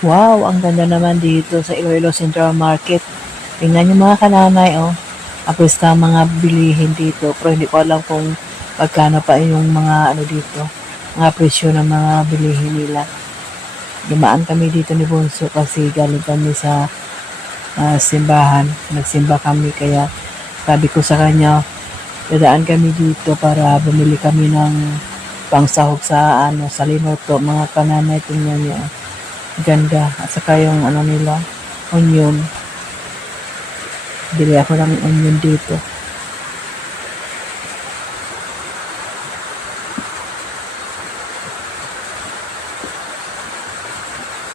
Wow, ang ganda naman dito sa Iloilo Central Market. Tingnan yung mga kananay, oh. Tapos ka mga bilihin dito. Pero hindi ko alam kung magkano pa yung mga ano dito. Mga presyo ng mga bilihin nila. Dumaan kami dito ni Bunso kasi galing kami sa simbahan. Nagsimba kami kaya sabi ko sa kanya, dadaan kami dito para bumili kami ng pangsahog sa sa linoto. Mga kananay, tingnan niyo. Ganda. At saka yung ano nila, onion. Bili ako ng onion dito.